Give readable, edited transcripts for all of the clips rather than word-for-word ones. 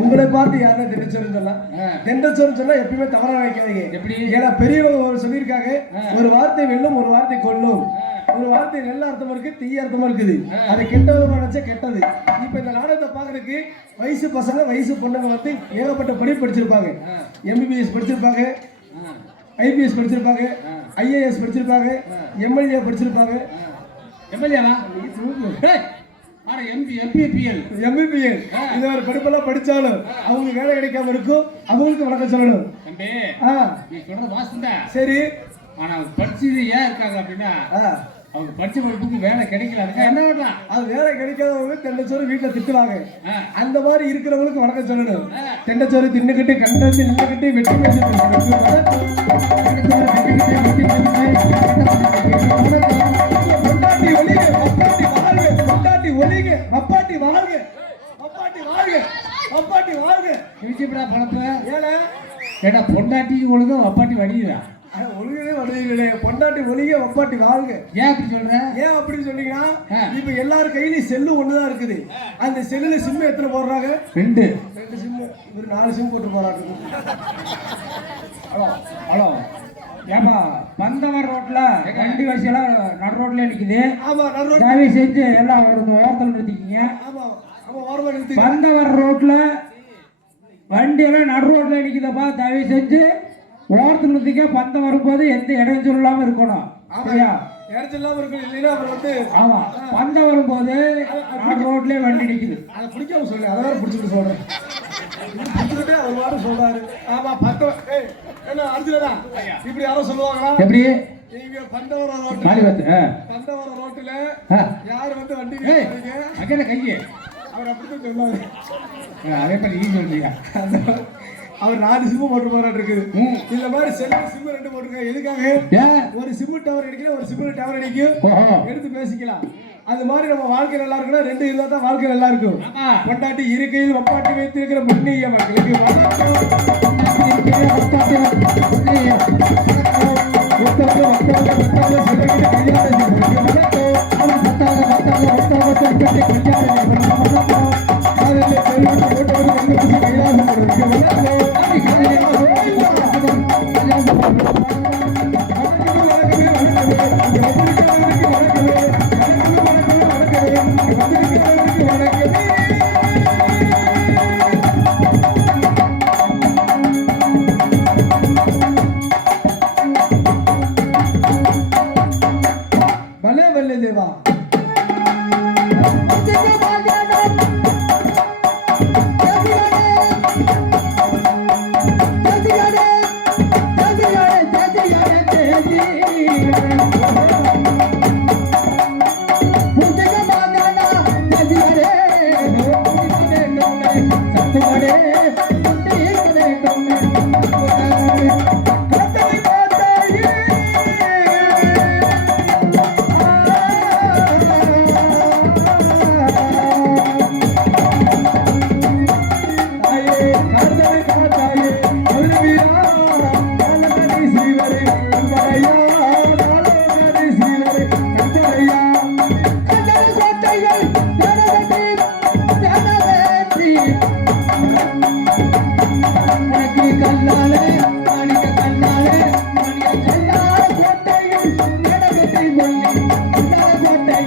உங்களை பார்த்து யாரும் திண்டச்சோறு சொல்லலாம். திண்டச்சோறு சொன்னா எப்பயுமே தவறா வைக்காதீங்க. எப்படி? ஏன்னா பெரியவங்க சொல்லியிருக்காங்க, ஒரு வார்த்தை வெல்லும் ஒரு வார்த்தை கொல்லும். ஒரு வார்த்தை நல்ல அர்த்தமா இருக்கு, தீய அர்த்தமா இருக்குது. அது கெட்ட விதமா நினைச்சா கெட்டது. இப்ப இந்த நாடகத்தை பாக்குறதுக்கு வயசு பசங்க வயசு பொண்ணுங்க வந்து ஏகப்பட்ட படிப்பு படிச்சிருப்பாங்க. MBBS படிச்சிருப்பாங்க, IPS படிச்சிருப்பாங்க, IAS படிச்சிருப்பாங்க, MLA படிச்சிருப்பாங்க. MLA-வா? MBBL இந்த ஒரு படிப்பெல்லாம் படிச்சாலும் அவங்களுக்கு வேலை கிடைக்காம இருக்கும். அவங்களுக்கு வணக்கம் சொல்லணும். சரி, ஆனா படிச்சது ஏன் இருக்காங்க அப்படின்னா அவங்க படிச்ச படிப்புக்கு வேலை கிடைக்கல. என்ன பண்ணலாம்? அது வேலை கிடைக்காதவங்க தெண்டச்சோறு வீட்டுல திட்டுவாங்க. அந்த மாதிரி இருக்கிறவங்களுக்கு வணக்கம் சொல்லணும். தெண்டச்சோறு தின்னுக்கிட்டு கண்டத்து நின்றுக்கிட்டு வெட்டி மப்பாட்டி வாழ்க, மப்பாட்டி வாழ்க, மப்பாட்டி வாழ்க. விஜயபுரா பழப்ப ஏடா பொண்டாட்டிக்கு ஒழுங்க மப்பாட்டி வடியுதா? ஒழுங்கவே வடியுது. பொண்டாட்டி ஒழுங்க மப்பாட்டி வாழ்க. ஏன் அப்படி சொல்ற? ஏன் அப்படி சொன்னீங்கன்னா இப்ப எல்லாரும் கையிலயும் செல்லு ஒண்ணுதான் இருக்குது. அந்த செல்லுல சிம் எத்தனை போடுறாங்க? ரெண்டு சிம். ஒரு 4 சிம் போட்டு போறாங்க. ஹலோ ஹலோ, ஏப்பா பந்தவர் ரோட்ல வண்டி வரிசையெல்லாம் நடு ரோட்ல நிக்குது. ஆமா, நடு ரோட். தயவு செஞ்சு எல்லாம் ஒரு ஓரத்தில் நிறுத்திக்கிங்க. ஆமா ஆமா, ஓரமா நிறுத்தி. பந்தவர் ரோட்ல வண்டி எல்லாம் நடு ரோட்ல நிக்குதப்பா. தயவு செஞ்சு ஓரத்தில் நிறுத்திக்க. பந்தம் வரும்போது எந்த இடைஞ்சல் இல்லாம இருக்கணும். சரியா? இடைஞ்சல் இல்லாம இருக்கணும். இல்லைன்னா அப்புறம் வந்து ஆமா, பந்தம் வரும்போது நடு ரோட்லயே வண்டி நிக்குது. அதை பிடிக்காம சொல்லு. அதான் பிடிச்சிட்டு சொல்றேன். ஒரு வாரம் சொல்றாரு. ஆமா, என்ன அர்ஜுனா இப்படி யாரும் சொல்லுவாங்களா? எப்படி? நீங்க பந்தவரம் ரோட்ல யாரு வந்து வண்டி அங்கே கையே அவர் அப்படித்தான் சொல்லுவாரு. அதே பண்ணி நீ சொல்றீங்க. அவர் 4 சிம்மு போட்டு போராட்டு இருக்குது. இந்த மாதிரி செல்லு சிம்மு 2 போட்டுருக்காங்க. எதுக்காக? ஒரு சிம்மு டவர் அடிக்கல, ஒரு சிம்மு டவர் அடிக்கும், எடுத்து பேசிக்கலாம். அது மாதிரி நம்ம வாழ்க்கை நல்லா இருக்குன்னா 2 இருந்தா தான் வாழ்க்கை நல்லா இருக்கும். பொண்டாட்டி இருக்கையில் வப்பாட்டி வைத்திருக்கிற முன்னிய மக்களுக்கு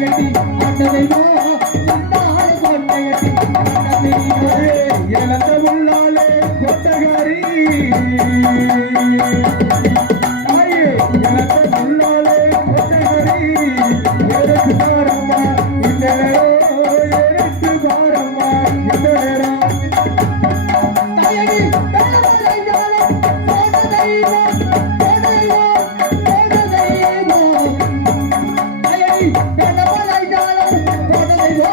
கட்டி ஆட்டதைவோ முன்னாள் கோட்டை கட்டி ஆட்டதைவோ இழந்த முள்ளாலே கோட்டகாரி தாயே இழந்த முள்ளாலே கோட்டகாரி எடுத்து பாரம்மா இந்த நேரம் எடுத்து பாரம்மா இந்த நேரம் தாயடி பெருமலை ஜாலம் கோட்டதைவோ கோட்டதைவோ கோட்டதைவோ தாயடி பெருமலை ஜாலம் கோட்டதைவோ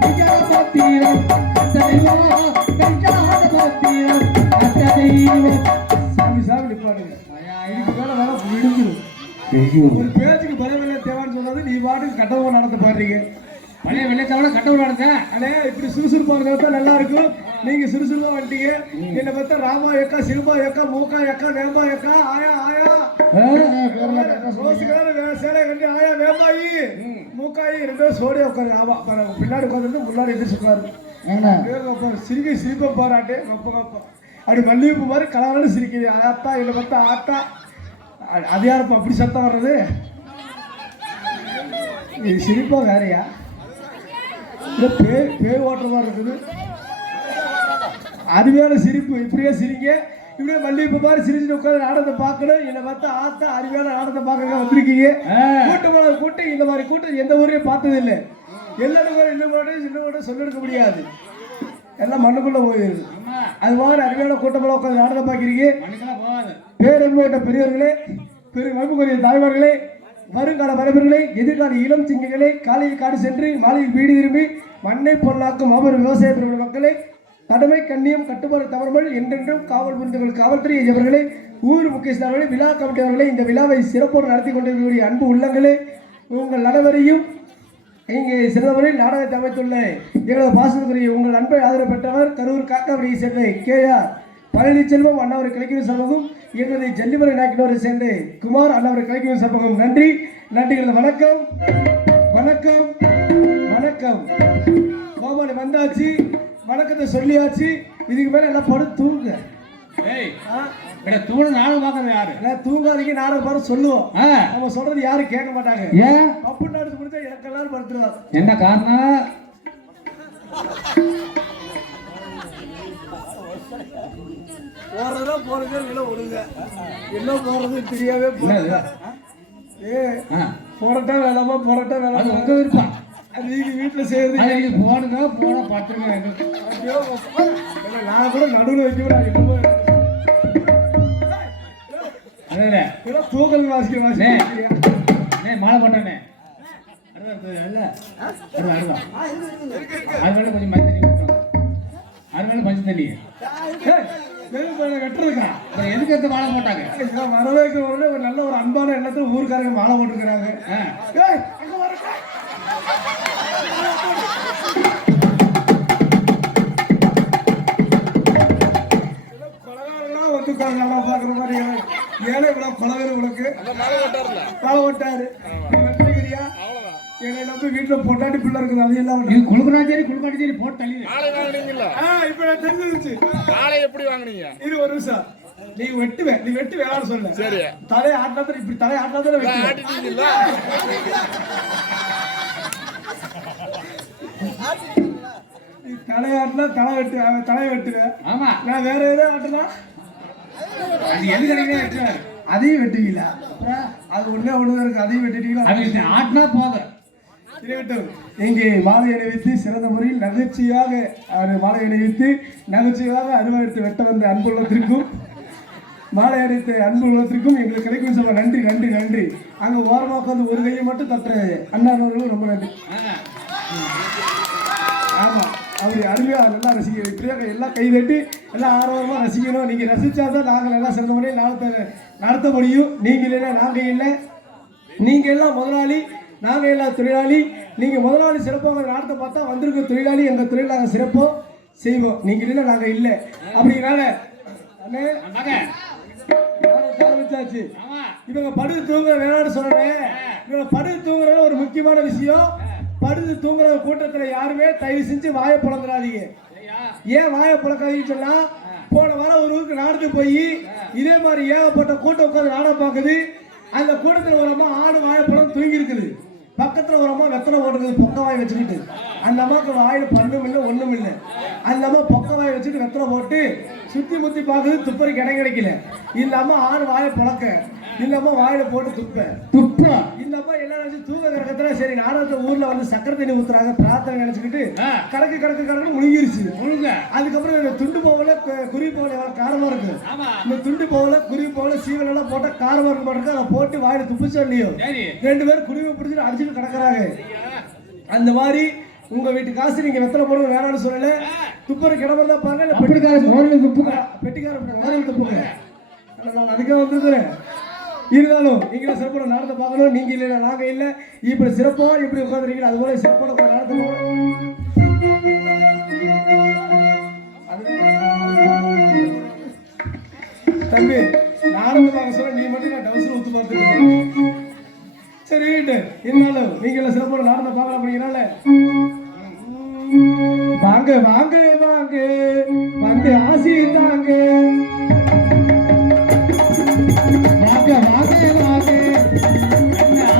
விஜய பத்திரம் அத்ததைவோ வெஞ்சாத பத்திரம் அத்ததைவோ சாமி சாமி நிப்பாடுங்க இதுக்கு மேல வேலை விடுஞ்சிடும் ஒரு பேச்சுக்கு பதவியில்லை தேவைன்னு சொன்னது நீ பாட்டுக்கு கட்டவும் நடந்து பாடுறீங்க பழைய வெள்ளத்தவளை கட்டவு நடந்தேன் அண்ணே இப்படி சுறுசுறுப்பாக தான் நல்லா இருக்கும் நீங்க சுறுசுறுப்பா வந்துட்டீங்க என்ன பார்த்தா ராமா ஏக்கா சிலுபா ஏக்கா மூக்கா ஏக்கா வேம்பா ஏக்கா ஆயா ஆயா ரோசுக்கார சேலை கட்டி ஆயா வேம்பாயி மூக்காயி ரெண்டு பேரும் சோடியா உட்காரு ஆமா பின்னாடி உட்காந்துட்டு முன்னாடி எதிர்த்து உட்காரு சிரிக்கை சிரிப்பை பாராட்டு கப்ப கப்பா அப்படி மல்லிகைப்பூ மாதிரி கலவரன்னு சிரிக்குது ஆத்தா இல்லை பார்த்தா ஆத்தா அது யாருப்பா அப்படி சத்தம் வர்றது இது சிரிப்பா வேறையா இல்லை பேய் ஓட்டுற மாதிரி இருக்குது அருமையான சிரிப்பு இப்படியே சிரிங்க இப்படியே மல்லிகைப்பூ மாதிரி சிரிச்சுட்டு உட்காந்து நாடகத்தை பார்க்கணும் என்னை பார்த்தா ஆத்தா அருமையான நாடகத்தை பார்க்க வந்திருக்கீங்க கூட்டம் கூட்டம் இந்த மாதிரி கூட்டம் எந்த ஊரையும் பார்த்தது இல்லை எல்லாரும் இன்னும் சொல்லிருக்க முடியாது எல்லாம் மண்ணுக்குள்ள போயிடுது அது மாதிரி அருமையான கூட்டமெல்லாம் உட்காந்து நாடகம் பார்க்கிறீங்க பேரன்போட்ட பெரியவர்களே வகுப்புக்குரிய தாய்மார்களே வருங்கால வரவர்களே எதிர்கால இளம் சிங்கங்களே காலையில் காடு சென்று மாலையில் வீடு திரும்பி மண்ணை பொருளாக்கும் மாபெரும் விவசாய பெருமள மக்களே தடமை கண்ணியம் கட்டுப்பாடு தவறுகள் என்றென்றும் காவல் புரிந்தவர்கள் காவல்துறை எஜவர்களே ஊர் முக்கியஸ்தர்களே விழா கமிட்டியவர்களே இந்த விழாவை சிறப்போடு நடத்தி கொண்டிருக்கக்கூடிய அன்பு உள்ளங்களே உங்கள் அனைவரையும் இங்கே சிறந்தவரில் நாடகத்தை அமைத்துள்ள எங்களது பாசனத்துக்குரிய உங்கள் அன்பை ஆதரவு பெற்றவர் கரூர் காக்காவடியை சேர்ந்த கேஆர் பழனிச்செல்வம் அண்ணாவரை கலைக்கும் சமூகம் எங்களது ஜல்லிமலை நாக்கினோரை சேர்ந்த குமார் அண்ணாவரை கலைக்கும் சமூகம் நன்றி நன்றிகள் வணக்கம் வணக்கம் வணக்கம் கோபாலி வந்தாச்சு வணக்கத்தை சொல்லியாச்சு இதுக்கு மேல எல்லாம் படு தூங்க தூங்காதீங்க நாடகம் பாரு சொல்லுவோம் நம்ம சொல்றது யாரும் கேட்க மாட்டாங்க ஏன் பப்பு நாடு முடிஞ்சா எனக்கு எல்லாரும் படுத்துருவாங்க என்ன காரணம் போறதா போறது இல்லை ஒழுங்க என்ன போறது தெரியாவே போறட்டா வேலாமா போறட்டா வேலாமா உங்க விருப்பம் நீங்க வீட்டுல செய்யறது போனுங்க போன பத்துருங்க நான் கூட நடுவில் வைக்க தூக்கல் வாசிக்க வாசிக்க மாலை போட்டானே அது கொஞ்சம் மஞ்சள் தண்ணி அது மஞ்சள் தண்ணி கட்டுறதுக்கா எதுக்கு எடுத்து மாலை போட்டாங்க வரவேற்க ஒரு நல்ல ஒரு அன்பான எண்ணத்துல ஊருக்காரங்க மாலை போட்டுக்கிறாங்க கொலகாரெல்லாம் வந்துருக்காங்க நல்லா பாக்குற மாதிரி ஏழை இவ்வளவு கொலகார உனக்கு மாலை போட்டாரு வெற்றிக்கிறியா என்னை நம்பி வீட்டுல பொட்டாட்டி பிள்ளை இருக்குது அது எல்லாம் குளுக்காட்டி சரி போட்டு தள்ளி இப்ப நான் தெரிஞ்சிருச்சு எப்படி வாங்குனீங்க இது ஒரு நிமிஷம் நீ வெட்டு வேளாண் சொல்ல சரி தலையை ஆட்டாதான் இப்படி தலையை ஆட்டாதான் ஆட்டிட்டீங்களா நீ தலையாட்டினா தலை வெட்டுவேன் ஆமா நான் வேற ஏதோ ஆட்டுனா அது எது கிடைக்கிறா அதையும் வெட்டுவீங்களா அது ஒண்ணுதான் இருக்கு அதையும் வெட்டிட்டீங்களா ஆட்டினா போதும் இங்கே மாலை அணிவித்து சிறந்த முறையில் நகைச்சுவையாக மாலை அணிவித்து நகைச்சுவையாக அனுபவித்து வெட்ட வந்த அன்புள்ளத்திற்கும் மாலை அணித்த அன்பு உள்ளத்திற்கும் எங்களுக்கு கிடைக்கும் சொல்ல நன்றி நன்றி நன்றி அங்க ஓரமாக உட்காந்து ஒரு கையை மட்டும் தட்டுற அண்ணாவர்களும் ரொம்ப நன்றி ஆமா அப்படி அருமையா நல்லா ரசிக்க இப்படியாக எல்லாம் கை தட்டி எல்லாம் ஆர்வமா ரசிக்கணும் நீங்க ரசிச்சாதான் நாங்கள் எல்லாம் சிறந்த முறையில் நடத்த முடியும் நீங்க இல்லைன்னா நாங்க இல்லை நீங்க எல்லாம் முதலாளி நாங்க எல்லாம் தொழிலாளி நீங்க முதலாளி சிறப்பாக நாட்டை பார்த்தா வந்திருக்க தொழிலாளி எங்க தொழில் நாங்கள் சிறப்போ செய்வோம் நீங்க இல்லை நாங்க இல்லை அப்படினால ஆரம்பிச்சாச்சு இவங்க படுத்து தூங்குற வேணான்னு சொல்றேன் இவங்க படுத்து தூங்குறது ஒரு முக்கியமான விஷயம் படுத்து தூங்குற கூட்டத்துல யாருமே தயவு செஞ்சு வாயை புலந்துடாதீங்க ஏன் வாயை புழக்காதீங்கன்னு சொன்னா போன வாரம் ஒரு ஊருக்கு நாடத்துக்கு போய் இதே மாதிரி ஏகப்பட்ட கூட்டம் உட்காந்து நாடகம் பார்க்குது அந்த கூட்டத்தில் ஒரு ஆடு வாழைப்பழம் தூங்கி இருக்குது பக்கத்துல ஒரு அம்மா வெத்தலை போட்டுக்குது பொக்க வாய் வச்சுக்கிட்டு. அந்த அம்மாவுக்கு வாயில பண்ணும் இல்லை ஒண்ணும் இல்லை. அந்த அம்மா பொக்க வாய் வச்சுட்டு வெத்தலை போட்டு சுத்தி முத்தி பாக்குது, துப்பருக்கு இடம் கிடைக்கல. இந்த அம்மா ஆறு வாயை புழக்க, இந்த அம்மா வாயில போட்டு துப்ப. இந்த அம்மா என்ன நினைச்சு தூக்க கிடக்கத்துல சரி நாடகத்துல ஊர்ல வந்து சக்கரை தண்ணி ஊத்துறாங்க பிரார்த்தனை நினைச்சுக்கிட்டு கடக்கு முழுங்கிருச்சு. அதுக்கப்புறம் இந்த துண்டு போகல குருவி போகல காரமா இருக்கு. இந்த துண்டு போகல குருவி போகல சீவல் எல்லாம் போட்டா காரமா இருக்க மாட்டேங்க. அதை போட்டு வாயில துப்பிச்சோ இல்லையோ, 2 பேரும் குருவி பிடிச்சிட்டு அடிச்சுட்டு கிடக்குறாங்க. அந்த மாதிரி உங்க வீட்டு காசு நீங்க வெத்தலை போடுங்க வேணாம்னு சொல்லல. துப்புற கிடமறதா பாருங்க, பெட்டிக்கார துப்புங்க, பெட்டிக்கார துப்புங்க. அதுக்காக வந்துருக்கிறேன். இருந்தாலும் நீங்களே சிறப்பான நடத்த பார்க்கணும். நீங்க இல்ல நாங்க இல்ல, இப்படி சிறப்பா இப்படி உட்காந்துருக்கீங்க. அது போல சிறப்பான நடத்த தம்பி நானும் நாங்க சொல்ல நீ மட்டும் நான் டவுசர் ஊத்து பார்த்துருக்கேன். சரி இருந்தாலும் நீங்க சிறப்பான நடத்த பார்க்கலாம். அப்படிங்கிறனால வாங்க வாங்க வாங்க வந்து ஆசி தாங்க. வாங்க வாங்க வாங்க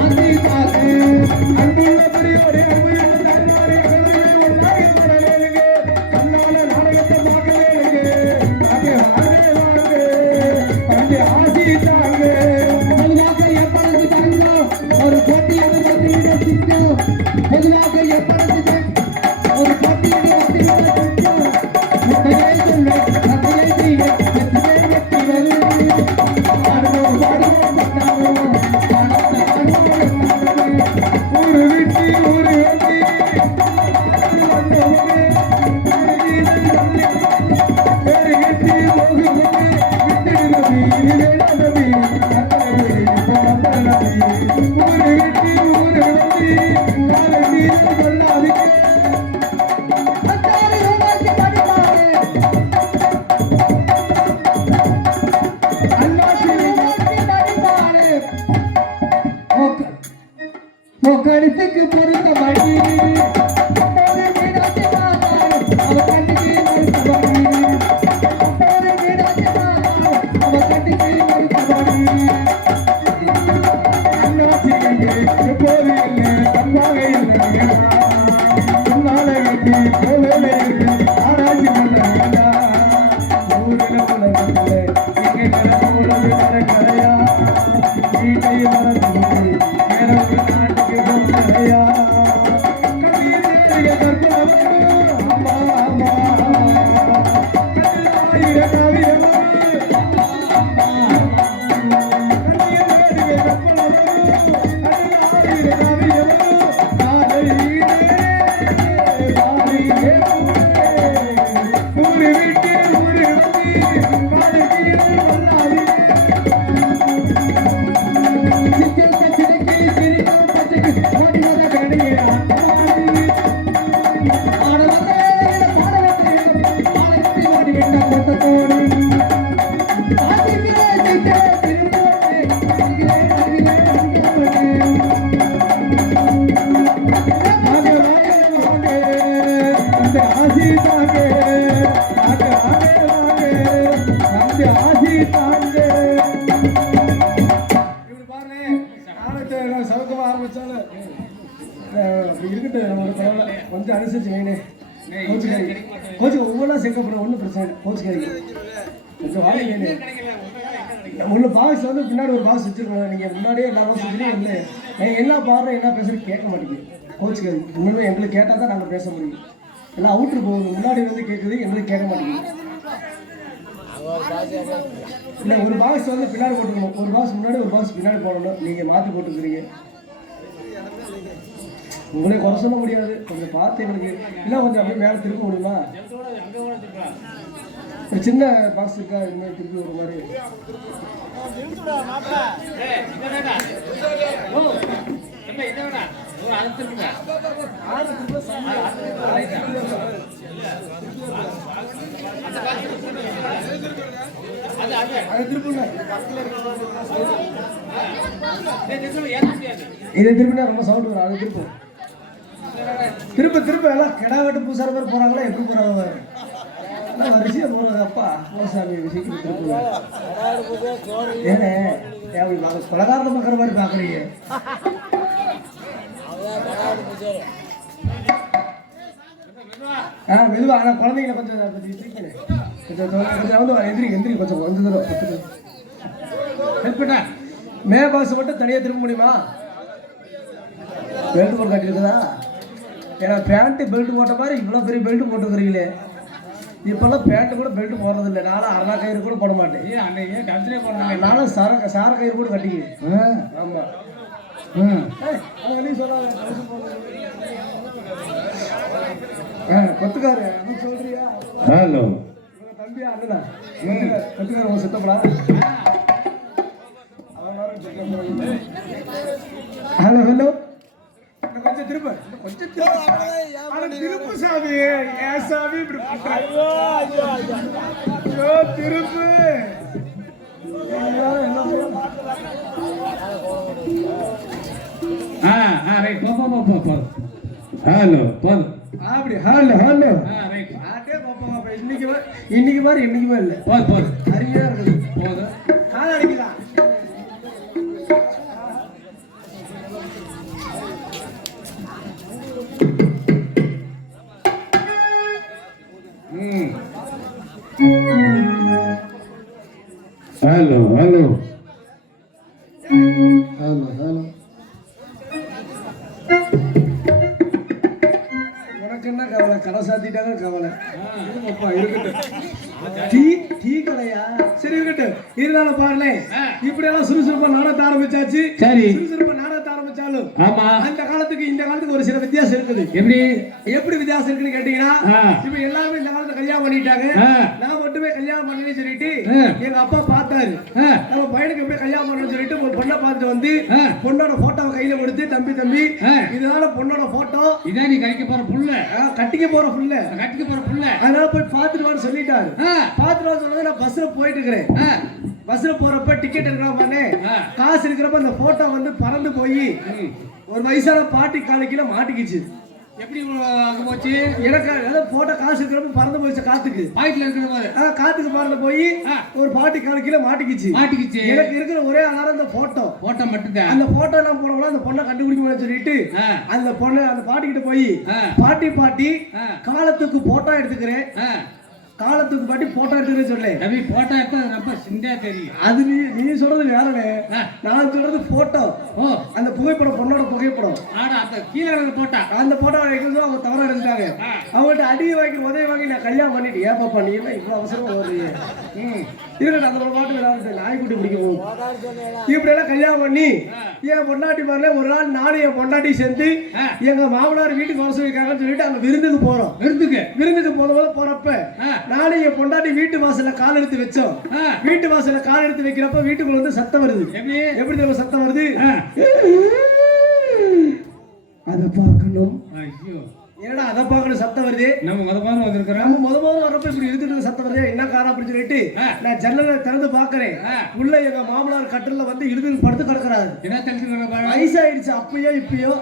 ஆசி தாங்க. அன்புள்ள பெரியோரே அன்புள்ள தாய்மாரே ஒன்றாக வரலேங்க, கண்ணால நாடகத்தை பார்க்கலேங்க. வாங்க வாங்க வாங்க வந்து ஆசி தாங்க. பொதுவாக எப்பொழுது தாங்கும் ஒரு போட்டியாக பொதுவாக எப்பொழுது ஒரு போட்டியாக கருத்துக்கு பொறுத்த மணி கொஞ்சம் அனுசரிச்சு கோச்சுக்க ஒவ்வொன்றா சேர்க்கப்படும். ஒன்றும் பிரச்சனை இல்லை, கோச்சுக்காதீங்க. கொஞ்சம் வாங்க. ஒன்று பாக்ஸ் வந்து பின்னாடி ஒரு பாக்ஸ் வச்சுருக்கோம். நீங்கள் முன்னாடியே எல்லா பாக்ஸ் வச்சுருக்கீங்க. இல்லை நீங்கள் என்ன பாடுறோம் என்ன பேசுறது கேட்க மாட்டேங்குது. கோச்சுக்காது. இன்னுமே எங்களுக்கு கேட்டால் தான் நாங்கள் பேச முடியும். எல்லாம் அவுட்ரு போகுது, முன்னாடி வந்து கேட்குது, எங்களுக்கு கேட்க மாட்டேங்குது. இல்லை ஒரு பாக்ஸ் வந்து பின்னாடி போட்டுக்கணும், ஒரு பாக்ஸ் முன்னாடி ஒரு பாக்ஸ் பின்னாடி போடணும். நீங்கள் மாற்றி போட்டுக்கிறீங்க. உங்களே குறை சொல்ல முடியாது, கொஞ்சம் பார்த்து எங்களுக்கு இல்லை கொஞ்சம் அப்படியே மேலே திருப்பி விடுமா. ஒரு சின்ன பாக்ஸ் இருக்கா, இனிமேல் திருப்பி ஒரு மாதிரி இதை திருப்பினா ரொம்ப சவுண்ட் வரும். அது திருப்ப திருப்ப எல்லாம் கிடா வெட்டு பூசார பேர் போறாங்களா, எப்படி போறாங்க வரிசையா போறது. அப்பா போசாமி விஷயத்துக்கு திருப்பி ஏனே கொலகாரத்தை பார்க்குற மாதிரி பாக்குறீங்க. மெதுவா ஆனா குழந்தைங்களை கொஞ்சம் கொஞ்சம் வந்து எந்திரி கொஞ்சம் வந்து தரும் ஹெல்ப் பண்ண மே பாஸ் மட்டும் தனியாக திரும்ப முடியுமா? பெல்ட் போட்டு கட்டிருக்குதா? ஏன்னா பேண்ட்டு பெல்ட் போட்ட மாதிரி இவ்வளோ பெரிய பெல்ட் போட்டுக்கிறீங்களே. இப்போல்லாம் பேண்ட்டு கூட பெல்ட் போடுறது இல்லை. நானும் அரை கயிறு கூட போட மாட்டேன். அன்னைக்கு கழுத்துலேயே போடுறாங்க. நானும் சார கயிறு கூட கட்டிக்குவேன். ஆமாம். கொத்துக்காரு சொல்றியா? ஹலோ தம்பியா அண்ணா கொத்துக்காரு உங்க சித்தப்படா. ஹலோ ஹலோ கொஞ்சம் திரும்ப திருப்பு சாமி. ஏன் சாமி இப்படி திருப்பு ஹலோ போதும் அப்படி ஹலோ ஹலோ இன்னைக்கு மாதிரி என்னைக்குமே இல்லை. போதும் அருமையா இருக்குது. போதும் கால அடிக்கலாம். ஹலோ ஹலோ ஹலோ ஹலோ உனக்கு என்ன கவலை? கடை சாத்திட்டாங்க கவலை. டீ கடையா? சரி இருக்கட்டும். இருந்தாலும் பாருங்களே இப்படி எல்லாம் சுறுசுறுப்பா நாடகத்தை ஆரம்பிச்சாச்சு. சரி சுறுசுறுப்பா நாடகத்தை ஆரம்பிச்சாலும் ஆமா அந்த காலத்துக்கு இந்த காலத்துக்கு ஒரு சில வித்தியாசம் இருக்குது. எப்படி வித்தியாசம் இருக்குன்னு கேட்டீங்கன்னா இப்ப எல்லாருமே இந்த காலத்துல கல்யாணம் பண்ணிட்டாங்க. நான் மட்டுமே கல்யாணம் பண்ணி சொல்லிட்டு எங்க அப்பா பார்த்தாரு. நம்ம பையனுக்கு எப்படி கல்யாணம் பண்ணணும்னு சொல்லிட்டு ஒரு பொண்ணை பார்த்துட்டு வந்து பொண்ணோட போட்டோவை கையில கொடுத்து தம்பி இதனால பொண்ணோட போட்டோ இதான் நீ கட்டிக்க போற புள்ள. அதனால போய் பார்த்துட்டு சொல்லிட்டாரு. பார்த்துட்டு சொன்னது நான் பஸ்ல போயிட்டு இருக்கிறேன். பஸ்ல போறப்ப டிக்கெட் எடுக்கிறப்ப காசு இருக்கிறப்ப அந்த போட்டோ வந்து பறந்து போய் ஒரு வயசான பாட்டி காலைக்கில மாட்டிக்கிச்சு. எப்படி அங்க போச்சு? எனக்கு போட்டோ காசு இருக்கிறப்ப பறந்து போயிடுச்சு. காத்துக்கு பாக்கெட்ல இருக்கிற மாதிரி காத்துக்கு பறந்து போய் ஒரு பாட்டி காலைக்கில மாட்டிக்கிச்சு. எனக்கு இருக்கிற ஒரே ஆதாரம் அந்த போட்டோ மட்டும்தான். அந்த போட்டோ எல்லாம் போனோம்னா அந்த பொண்ணை கண்டுபிடிக்கணும்னு சொல்லிட்டு அந்த பொண்ணு அந்த பாட்டி கிட்ட போய் பாட்டி காலத்துக்கு போட்டோ எடுத்துக்கிறேன். காலத்துக்கு பாட்டி போட்டோ எடுத்துக்கிறேன்னு சொல்லு. போட்டோ எடுத்தா ரொம்ப சிந்தா தெரியும். அது நீ சொல்றது வேறனே. நான் சொல்றது போட்டோ. அந்த புகைப்படம் பொண்ணோட புகைப்படம். அந்த கீழே போட்டா அந்த போட்டோ எடுக்கிறது அவங்க தவறா எடுத்துட்டாங்க. அவங்கள்ட்ட அடி வாங்கி உதவி வாங்கி நான் கல்யாணம் பண்ணிட்டு ஏன் பாப்பா நீ என்ன இவ்வளவு அவசரமா வருவீங்க? இருக்கட்டும் அந்த ஒரு பாட்டு விளையாடுறது நாய்க்குட்டி பிடிக்க போகும். இப்படி எல்லாம் கல்யாணம் பண்ணி என் பொண்டாட்டி மாதிரில ஒரு நாள் நானும் என் பொண்டாட்டி சேர்ந்து எங்க மாமனார் வீட்டுக்கு வர சொல்லியிருக்காங்கன்னு சொல்லிட்டு அங்க விருந்துக்கு போறோம். விருந்துக்கு போறப்ப நானும் என் பொண்டாட்டி வீட்டு வாசல்ல கால் எடுத்து வச்சோம். வீட்டு வாசல்ல கால் எடுத்து வைக்கிறப்ப வீட்டுக்குள்ள வந்து சத்தம் வருது. எப்படி தெரியும் சத்தம் வருது? அத பார்க்கணும். என்னடா அத பார்க்கணும் சத்தம் வருது? நம்ம முத வரப்ப இப்படி இருக்கிறது சத்தம் வருது. என்ன காரணம் அப்படின்னு சொல்லிட்டு நான் ஜன்னலை திறந்து பாக்குறேன். உள்ள எங்க மாமனார் கட்டில வந்து இழுது படுத்து கிடக்குறாரு. வயசாயிடுச்சு. அப்பயோ இப்பயோ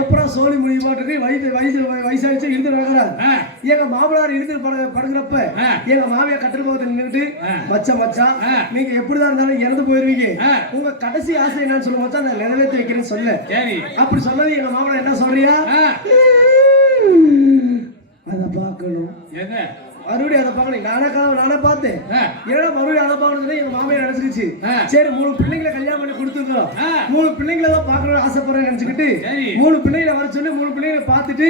எப்படா சோழி முடியுமாட்டு வயசாயிடுச்சு இழுது கிடக்குறாரு. எங்க மாமனார் இழுது படுக்கிறப்ப எங்க மாமியா கட்டில் பக்கத்துல நின்றுட்டு மச்சான் நீங்க எப்படிதான் இருந்தாலும் இறந்து போயிருவீங்க. உங்க கடைசி ஆசை என்னன்னு சொல்ல மச்சான் நான் நிறைவேற்றி வைக்கிறேன்னு சொல்ல. அப்படி சொன்னது எங்க மாமனார் என்ன சொல்றியா? அதை பார்க்கணும். மறுபடியும் அதை பார்க்கணும். நானே பார்த்தேன். ஏன்னா மறுபடியும் அதை பார்க்கணும் எங்க மாமியார் நினைச்சுக்கிச்சு. சரி 3 பிள்ளைங்களை கல்யாணம் பண்ணி கொடுத்துருக்கோம். 3 பிள்ளைங்களை தான் பார்க்கணும்னு ஆசைப்படுறேன் நினைச்சுக்கிட்டு 3 பிள்ளைங்களை வர சொல்லி 3 பிள்ளைங்களை பார்த்துட்டு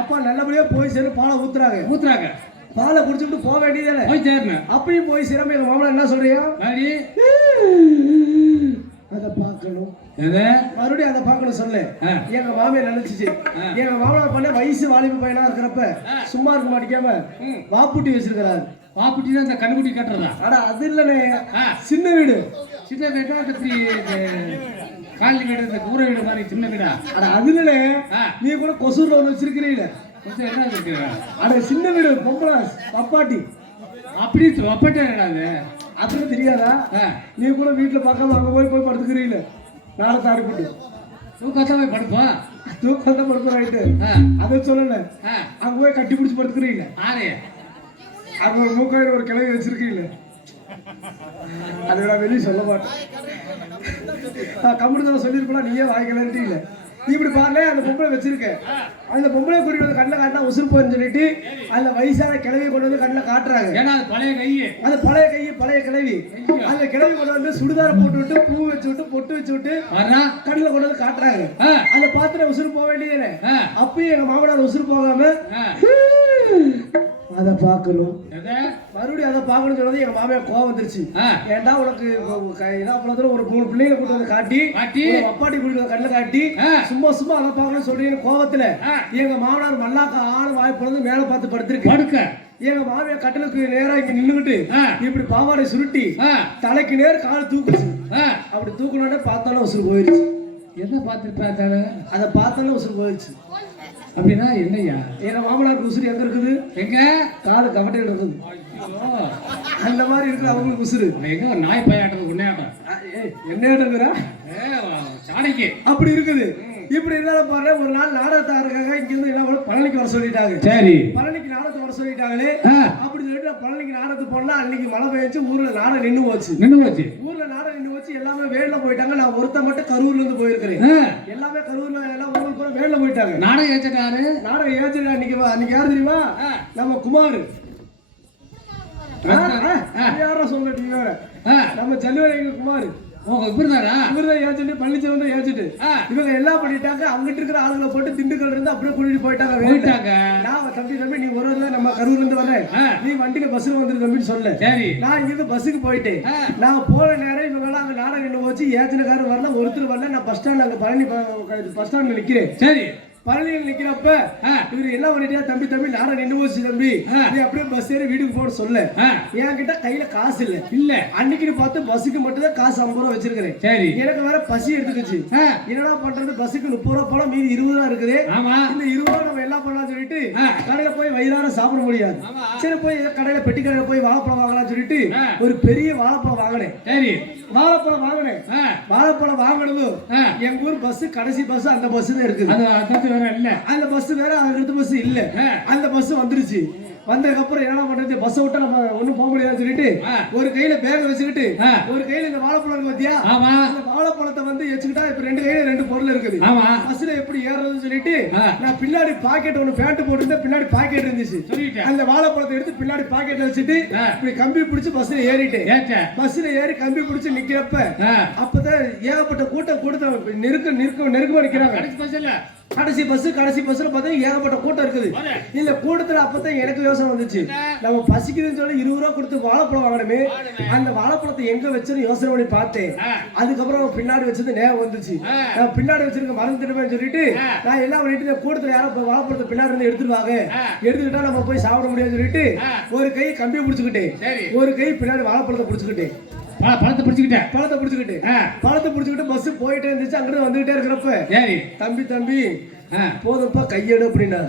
அப்பா நல்லபடியா போய் சரி பாலை ஊத்துறாங்க. பாலை குடிச்சுட்டு போக வேண்டியதானே. அப்பயும் போய் சிரமம் எங்க மாமனார் என்ன சொல்றியா? அதை பார்க்கணும். மறுபடியும் அதை பார்க்கணும் சொல்லு. எங்க மாமியார் நினைச்சிச்சு. எங்க மாமனார் பண்ண வயசு வாலிப பையனா இருக்கிறப்ப சும்மா இருக்க மாட்டேக்காம வாப்புட்டி வச்சிருக்கிறாரு. வாப்புட்டி தான் இந்த கண்ணுக்குட்டி கட்டுறதா? அட அது இல்லனே. சின்ன வீடு காலனி வீடு இந்த கூரை வீடு மாதிரி சின்ன வீடா? அட அது இல்லனே. நீ கூட கொசூர்ல ஒண்ணு வச்சிருக்கிறீங்க. என்ன இருக்கு? அட சின்ன வீடு பொம்பளை பப்பாட்டி. அப்படி வப்பட்டாது அப்படின்னு தெரியாதா? நீ கூட வீட்டுல பார்க்காம அங்க போய் படுத்துக்கிறீங்களே. நாளை தாடிப்பட்டு தூக்கத்தான் போய் படுப்போம். தூக்கம் தான் படுப்புறாயிட்டு அதை சொல்லல. அங்க போய் கட்டி பிடிச்சி படுத்துக்கிறீங்களே. அங்க ஒரு மூக்காயிரம் ஒரு கிளவி வச்சிருக்கீங்களே. அது நான் வெளியே சொல்ல மாட்டேன். கம்முன்னு சொல்லியிருப்பா நீயே வாய்க்கலன்ட்டு இல்லை. இப்படி பாருங்க அந்த பொம்பளை வச்சிருக்கேன் அந்த பொம்பளை கூட்டிட்டு வந்து கண்ணில் காட்டினா உசுறு போன்னு சொல்லிட்டு அந்த வயசான கிழவியை கொண்டு வந்து கண்ணில் காட்டுறாங்க. ஏன்னா அது பழைய கை. அது பழைய கை பழைய கிழவி. அந்த கிழவி கொண்டு வந்து சுடிதார போட்டு விட்டு பூ வச்சு விட்டு பொட்டு வச்சு விட்டு கண்ணில் கொண்டு வந்து காட்டுறாங்க. அதை பார்த்துட்டு உசுறு போக வேண்டியது. அப்பயும் எங்க மாமனார் உசுறு போகாம அதை பார்க்கணும் மறுபடியும் அதை பார்க்கணும் சொன்னது எங்க மாமியார் கோவம் வந்துருச்சு. ஏன்டா உனக்கு ஒரு 3 பிள்ளைங்களை கூட்டு வந்து காட்டி அப்பாட்டி கூட்டு கண்ணில் காட்டி சும்மா சும்மா அதை பார்க்கணும்னு சொல்றீங்க கோவத்துல எங்க மாமனார் மல்லாக்க ஆள் வாய் பிறந்து மேல பார்த்து படுத்திருக்கு. எங்க மாமியார் கட்டலுக்கு நேரா இங்க நின்னுகிட்டு இப்படி பாவாடை சுருட்டி தலைக்கு நேர் கால் தூக்குச்சு. அப்படி தூக்கணும்னே பார்த்தாலும் உசுறு போயிருச்சு. என்ன பார்த்துருப்பா அதை பார்த்தாலும் உசுறு போயிருச்சு. அப்படின்னா என்னையா எங்க மாமனாருக்கு உசுறு எங்க இருக்குது? எங்க காது கவட்டையில இருக்குது. அந்த மாதிரி இருக்குது அவங்களுக்கு உசுறு. எங்க நாய் பையாட்டம் உன்னையாட்டம் என்ன இடங்குறா சாடைக்கு அப்படி இருக்குது. இப்படி இருந்தாலும் பாருங்க ஒரு நாள் நாடகத்தாருக்காக இங்க இருந்து என்ன பழனிக்கு வர சொல்லிட்டாங்க. சரி பழனிக்கு நாடகத்தை வர சொல்லிட்டாங்களே அப்படி சொல்லிட்டு பழனிக்கு நாடகத்துக்கு போனா அன்னைக்கு மழை பெய்ஞ்சு ஊர்ல நாடகம் நின்று போச்சு. ஊர்ல நாடகம் நின்று போச்சு. எல்லாமே வேலைல போயிட்டாங்க. நான் ஒருத்த மட்டும் கரூர்ல இருந்து போயிருக்கிறேன். எல்லாமே கரூர்ல எல்லாம் ஊருக்கு போற வேலைல போயிட்டாங்க. நாடகம் ஏச்சிட்டாரு. நாடகம் ஏச்சிட்டா அன்னைக்கு யாரு தெரியுமா? நம்ம குமார். யாரா சொல்லிட்டீங்க? நம்ம ஜல்லிவரைங்க குமார். பழனிச்செல்வன் ஏச்சிட்டு இவங்க எல்லாம் பண்ணிட்டாங்க. அங்கிட்டு இருக்கிற ஆளுங்களை போட்டு திண்டுக்கல் இருந்து அப்படியே கூட்டிட்டு போயிட்டாங்க. நான் தம்பி நீ ஒரு நம்ம கரூர்ல இருந்து வர நீ வண்டியில பஸ்ல வந்துரு தம்பின்னு சொல்ல. நான் இங்க இருந்து பஸ்ஸுக்கு போயிட்டேன். நாங்க போற நேரம் இவங்க எல்லாம் அங்க நாடகம் நின்று போச்சு. ஏச்சனக்காரர் வரல ஒருத்தர் வரல. நான் பஸ் ஸ்டாண்ட் அங்க பழனி பஸ் ஸ்டாண்ட்ல நிக்கிறேன். சரி பழனியில் நிக்கிறப்ப இவரு என்ன பண்ணிட்டியா தம்பி நாடகம் நின்று போச்சு தம்பி நீ அப்படியே பஸ் ஏறி வீட்டுக்கு போட சொல்ல. என்கிட்ட கையில காசு இல்ல. அன்னைக்கு பார்த்து பஸ்ஸுக்கு மட்டும் தான் காசு 50 ரூபா வச்சிருக்கிறேன். சரி எனக்கு வேற பசி எடுத்துக்கிச்சு. என்னடா பண்றது பஸ்ஸுக்கு 30 ரூபா போல மீதி 20 ரூபா இருக்குது. இந்த 20 ரூபா நம்ம என்ன பண்ணலாம் சொல்லிட்டு கடையில போய் வயிறார சாப்பிட முடியாது. சரி போய் கடையில பெட்டி கடையில போய் வாழைப்பழம் வாங்கலாம் சொல்லிட்டு ஒரு பெரிய வாழைப்பழம் வாங்கினேன். சரி வாழைப்பழம் வாங்கினதும் எங்க ஊர் பஸ் கடைசி பஸ் அந்த பஸ் தான் இருக்குது. அந்த பஸ் வேற அடுத்த பஸ் இல்ல. அந்த பஸ் வந்துருச்சு. வந்ததுக்கு அப்புறம் என்ன பண்றது பஸ் விட்டா நம்ம ஒண்ணும் போக முடியாதுன்னு சொல்லிட்டு ஒரு கையில பேக வச்சுக்கிட்டு ஒரு கையில இந்த வாழைப்பழம் பாத்தியா அந்த வாழைப்பழத்தை வந்து வச்சுக்கிட்டா இப்ப 2 கையில 2 பொருள் இருக்குது. பஸ்ல எப்படி ஏறதுன்னு சொல்லிட்டு நான் பின்னாடி பாக்கெட் ஒண்ணு பேண்ட் போட்டுருந்தேன். பின்னாடி பாக்கெட் இருந்துச்சு. அந்த வாழைப்பழத்தை எடுத்து பின்னாடி பாக்கெட்ல வச்சுட்டு இப்படி கம்பி பிடிச்சு பஸ்ல ஏறிட்டேன். பஸ்ல ஏறி கம்பி பிடிச்சு நிக்கிறப்ப அப்பதான் ஏகப்பட்ட கூட்டம் நெருக்கமா நிக்கிறாங்க. கடைசி பஸ்ல பார்த்தா ஏகப்பட்ட கூட்டம் இருக்குது. இந்த கூட்டத்துல அப்பதான் எனக்கு யோசனை வந்துச்சு. நம்ம பசிக்குதுன்னு சொல்லி 20 ரூபா கொடுத்து வாழைப்பழம் வாங்கணுமே அந்த வாழைப்பழத்தை எங்க வச்சுன்னு யோசனை பண்ணி பார்த்தேன். அதுக்கப்புறம் பின்னாடி வச்சது நேரம் வந்துச்சு. நான் பின்னாடி வச்சிருக்க மறந்துட்டுமே சொல்லிட்டு நான் எல்லாம் பண்ணிட்டு கூட்டத்துல யாரும் வாழைப்பழத்தை பின்னாடி இருந்து எடுத்துக்கிட்டா நம்ம போய் சாப்பிட முடியாதுன்னு சொல்லிட்டு ஒரு கை கம்பியை பிடிச்சுக்கிட்டேன். ஒரு கை பின்னாடி வாழைப்பழத்தை பிடிச்சுக்கிட்டேன். பழத்தை பிடிச்சுக்கிட்டு பஸ் போயிட்டே இருந்துச்சு. அங்கிட்டு வந்துகிட்டே இருக்கிறப்ப தம்பி போதும்பா கையெடு அப்படின்னா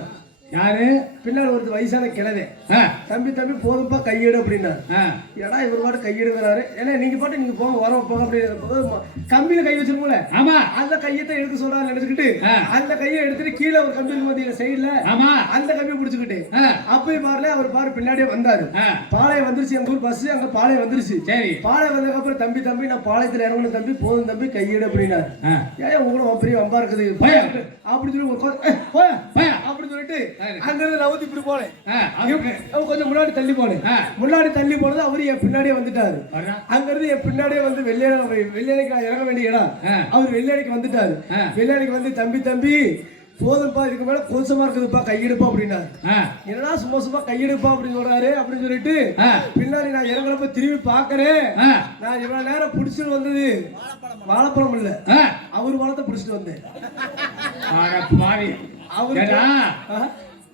யாரு பின்னாடி ஒரு வயசான கிழவே தம்பி போதும்பா கையெடு அப்படின்னா ஏடா இவர் பாட்டு கையெடுங்கிறாரு. ஏன்னா நீங்க பாட்டு நீங்க போக வர போக அப்படின்னு கம்பியில கை வச்சிருக்கோம்ல அந்த கையத்தை எடுக்க சொல்றாரு நினைச்சுக்கிட்டு அந்த கையை எடுத்துட்டு கீழே ஒரு கம்பி மத்தியில சைடுல அந்த கம்பியை பிடிச்சுக்கிட்டு அப்பயும் பாருல அவர் பாரு பின்னாடியே வந்தாரு. பாளையம் வந்துருச்சு. எங்க ஊர் பஸ் அங்க பாளையம் வந்துருச்சு. பாளையம் வந்ததுக்கு அப்புறம் தம்பி நான் பாளையத்துல இறங்கணும் தம்பி போதும் தம்பி கையெடு அப்படின்னாரு. ஏன் உங்களுக்கு பெரிய வம்பா இருக்குது அப்படி சொல்லி அப்படின்னு சொல்லிட்டு அங்கிருந்து நவுத்தி இப்படி போனேன். கொஞ்சம் முன்னாடி தள்ளி போனது அவரு என் பின்னாடியே வந்துட்டாரு. அங்கிருந்து என் பின்னாடியே வந்து வெள்ளையணைக்கு இறங்க வேண்டிய இடம் அவர் வெள்ளையணைக்கு வந்துட்டாரு. வெள்ளையணைக்கு வந்து தம்பி போதும்பா இதுக்கு மேல கொஞ்சமா இருக்குதுப்பா கையெடுப்பா அப்படின்னாரு. என்னடா சும்மா கையெடுப்பா அப்படின்னு சொல்றாரு அப்படின்னு சொல்லிட்டு பின்னாடி நான் இறங்குறப்ப திரும்பி பாக்குறேன். நான் இவ்வளவு நேரம் பிடிச்சிட்டு வந்தது வாழைப்பழம் இல்ல அவர் வாழத்தை பிடிச்சிட்டு வந்தேன்.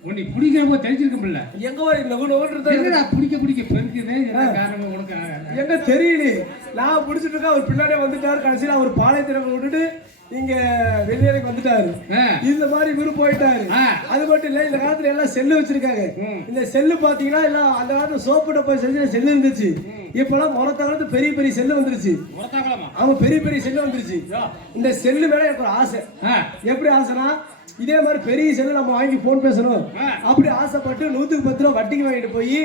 உன்னை பிடிக்கிறப்போ தெரிஞ்சிருக்கும்ல எங்க பிடிக்க பெருக்குது காரணமா உனக்கு எங்க தெரியல. நான் பிடிச்சிட்டு இருக்கேன். அவர் பின்னாடியே வந்துட்டாரு. கடைசியில அவர் பாளையத்திறமை விட்டுட்டு இங்க வெளியேறக்கு வந்துட்டாரு. இந்த மாதிரி இவரு போயிட்டாரு. அது மட்டும் இல்ல இந்த காலத்துல எல்லாம் செல்லு வச்சிருக்காங்க. இந்த செல்லு பாத்தீங்கன்னா எல்லாம் அந்த காலத்துல சோப்பு டப்பா செஞ்ச செல்லு இருந்துச்சு. இப்பெல்லாம் முறத்த காலத்து பெரிய செல்லு வந்துருச்சு. அவன் பெரிய செல்லு வந்துருச்சு. இந்த செல்லு மேல எனக்கு ஒரு ஆசை. எப்படி ஆசைனா இதே மாதிரி பெரிய செல்லு நம்ம வாங்கி போன் பேசணும் அப்படி ஆசைப்பட்டு 110 ரூபா வட்டிக்கு வாங்கிட்டு போய்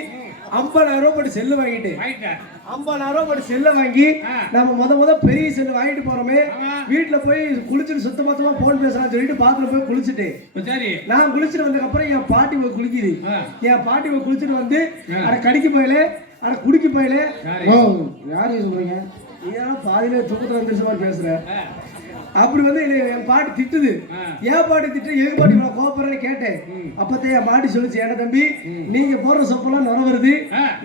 50,000 ரூபாய் போட்டு செல்லு வாங்கிட்டு வாங்கிட்டேன். 50,000 ரூபாய் போட்டு செல்லை வாங்கி நம்ம முத பெரிய செல்லு வாங்கிட்டு போறோமே வீட்டுல போய் குளிச்சுட்டு சுத்தமா போன் பேசலாம்னு சொல்லிட்டு பாத்ரூம் போய் குளிச்சுட்டு சரி நான் குளிச்சுட்டு வந்ததுக்கு அப்புறம் என் பாட்டி போய் குளிக்குது என் பாட்டி போய் குளிச்சுட்டு வந்து அட கடிக்கு போயில அட குடிக்கு போயில யாரையும் சொல்றீங்க நீங்க பாதியில தூக்கத்துல வந்துருச்ச மாதிரி பேசுற அப்படி வந்து என் பாட்டி திட்டுது ஏன் பாட்டி திட்டு எங்க பாட்டி இவ்வளவு கோபப்படுறேன்னு கேட்டேன் அப்பத்தே என் பாட்டி சொல்லிச்சு ஏன்னா தம்பி நீங்க போடுற சோப்பெல்லாம் நுர வருது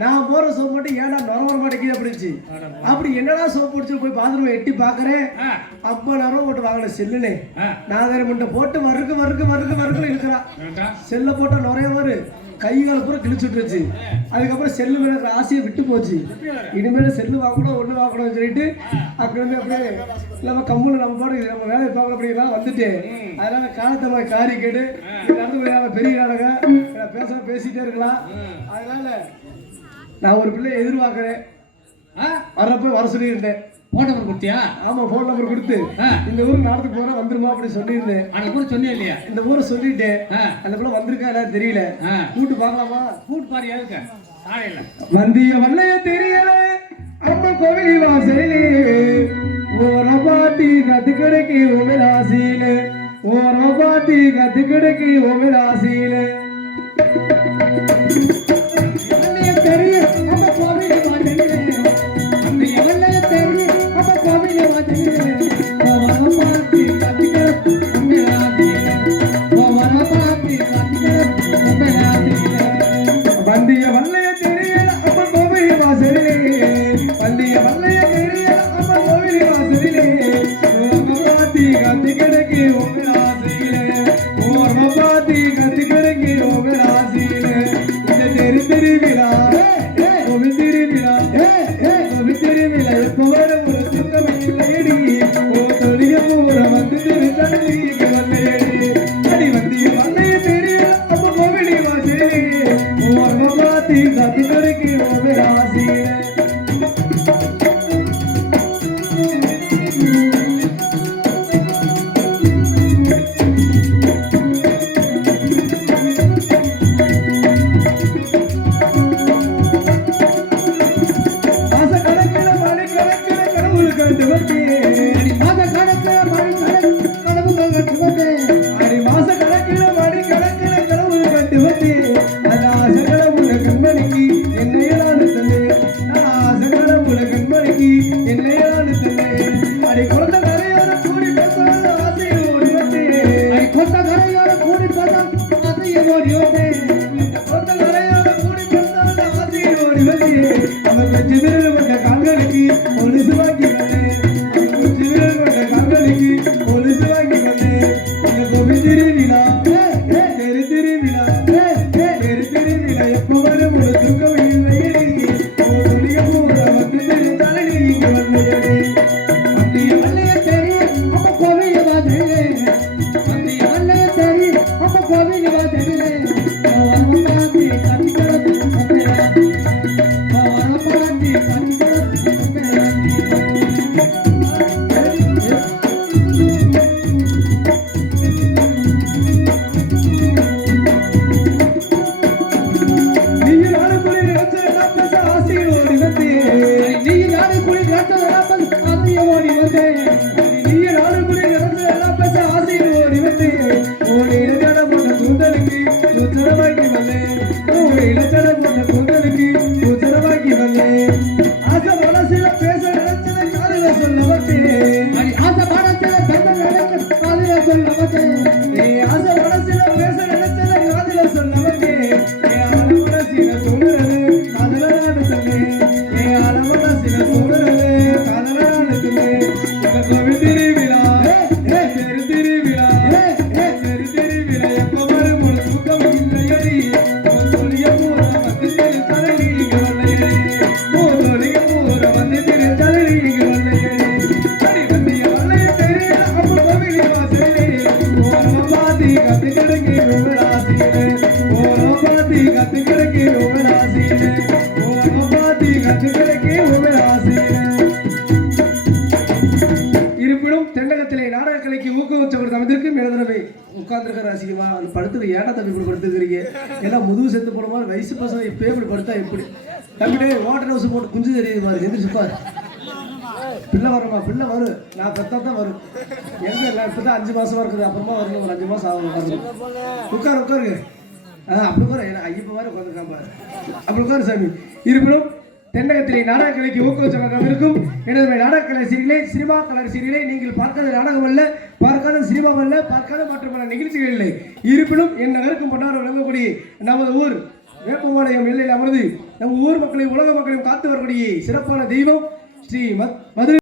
நான் போடுற சோப்பு மட்டும் ஏன்னா நுர வர மாட்டேங்குது அப்படிச்சு அப்படி என்னடா சோப்பு பிடிச்சு போய் பாத்ரூம் எட்டி பாக்குறேன் 50,000 ரூபாய் போட்டு வாங்கின செல்லுனே நாகர மண்டை போட்டு வறுக்கு இருக்கிறான் செல்ல போட்டா நுரைய வரு கை கால பூரா கிழிச்சு விட்டுருச்சு அதுக்கப்புறம் செல்லு மேல இருக்கிற ஆசையை விட்டு போச்சு இனிமேல செல்லு வாங்கணும் ஒண்ணு வாங்கணும்னு சொல்லிட்டு அப்புறம் அப்படியே நம்ம கம்முன்னு நம்ம பாடு நம்ம வேலையை பார்க்கணும் அப்படின்னா வந்துட்டு அதனால காலத்தை காரி கேட்டு நடந்து பெரிய நாடகம் பேசிட்டே இருக்கலாம் அதனால நான் ஒரு பிள்ளை எதிர்பார்க்கிறேன் வர்றப்ப வர சொல்லியிருந்தேன் போன் நம்பர் கொடுத்தியா? ஆமா போன் நம்பர் கொடுத்து இந்த ஊருக்கு நாடத்துக்கு போனா வந்துருமா அப்படின்னு சொல்லியிருந்தேன். அந்த ஊரை சொன்னியா இல்லையா? இந்த ஊரை சொல்லிட்டேன். அந்த பிள்ளை வந்திருக்கா இல்ல தெரியல. கூட்டு பார்க்கலாமா? கூட்டு பாரு எதுக்கு? சாலையில வந்திய வல்லைய தெரியல அம்மா கோவில் வாசலே ஓரபாட்டி கத்துக்கடைக்கு ஓமிலாசீல ஓரபாட்டி கத்துக்கடைக்கு ஓமிலாசீல வந்திய வல்லைய தெரியல அம்மா கோவில் வாசலே வந்திய வல்லைய தெரியல அம்மா கோவில் வாசலே ஓரபாட்டி கத்துக்கடைக்கு ஓமிலாசீல ஓரபாட்டி கத்துக்கடைக்கு ஓமிலாசீல இந்த திருவிழா கோவில் திருவிழா கோவில் திருவிழா எப்போ வரும் ஒரு சுத்தம் இல்லையடி ஓ தொழிய ஊர வந்து திருத்தடி வல்லையடி அடி வந்திய வல்லைய தெரியல அம்மா கோவில் வாசலே ஓரபாட்டி கத்துக்கடைக்கு ஓமிலாசீல இருப்பினும் தென்னகத்திலே நாடக கலைக்கு ஊக்குவித்து கொடுத்த அமைந்திருக்கு தம்பி உட்காந்துருக்க ரசிகமா அது படுத்துக்க ஏடா தம்பி இப்படி படுத்துக்கிறீங்க எல்லாம் முதுகு செத்து போன மாதிரி வயசு பசங்க இப்போ இப்படி படுத்தா எப்படி தம்பி வாட்டர் ஹவுஸ் போட்டு குஞ்சு தெரியுது மாதிரி எந்திரிச்சுப்பா பிள்ளை வருமா பிள்ளை வரும் நான் பெத்தா தான் வரும் எங்க இல்லை இப்போ தான் 5 மாசமா இருக்குது அப்புறமா வரணும் ஒரு 5 மாசம் ஆகும் வரணும் உட்காருங்க அப்படி கூட ஐயப்ப மாதிரி உட்காந்துருக்காம்பா அப்படி உட்காரு சாமி இருப்பினும் தென்னகத்திலே நாடக கலைக்கு ஊக்குவிச்சவர்கள் இருக்கும் எனது நாடக கலை சீரியலை சினிமா கலர் சீரியலை நீங்கள் பார்க்காத நாடகம் அல்ல பார்க்காத சினிமா அல்ல பார்க்காத மற்ற நிகழ்ச்சிகள் இல்லை இருப்பினும் என் நகருக்கும் பொன்னாடு விளங்கக்கூடிய நமது ஊர் வேப்பமாலயம் எல்லையில் அமர்ந்து நம் ஊர் மக்களையும் உலக மக்களையும் காத்து வரக்கூடிய சிறப்பான தெய்வம் ஸ்ரீ மதுரை